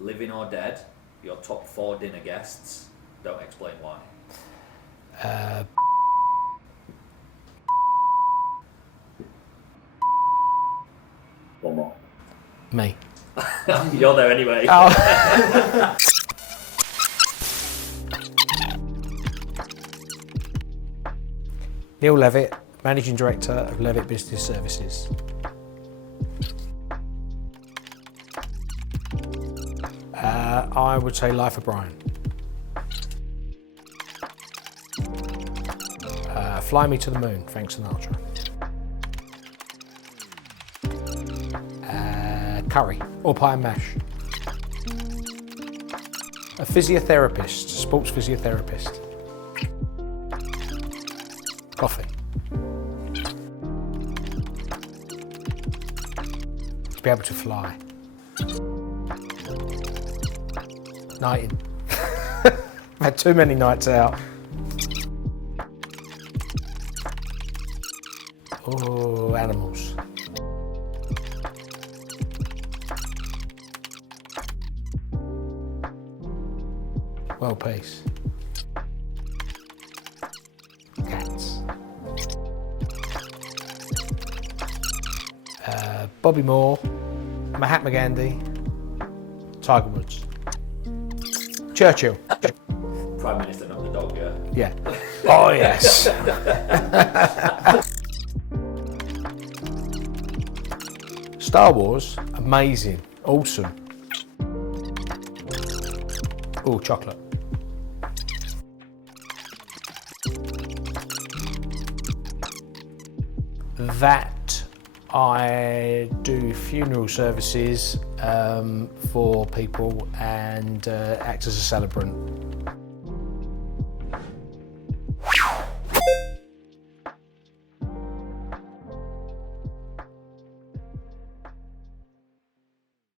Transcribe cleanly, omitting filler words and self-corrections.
living or dead, your top 4 dinner guests. Don't explain why. One more. Me. You're there anyway. Oh. Neil Levett, Managing Director of Levett Business Services. I would say Life of Brian. Fly Me to the Moon, Frank Sinatra. Curry, or pie and mash. A physiotherapist, sports physiotherapist. Coffee. To be able to fly. Nighting. I've had too many nights out. Oh, animals. World peace. Cats. Bobby Moore, Mahatma Gandhi, Tiger Woods. Churchill. Prime Minister, not the dog, yeah? Yeah. Oh, yes. Star Wars, amazing, awesome. Oh, chocolate. That I do funeral services for people and act as a celebrant.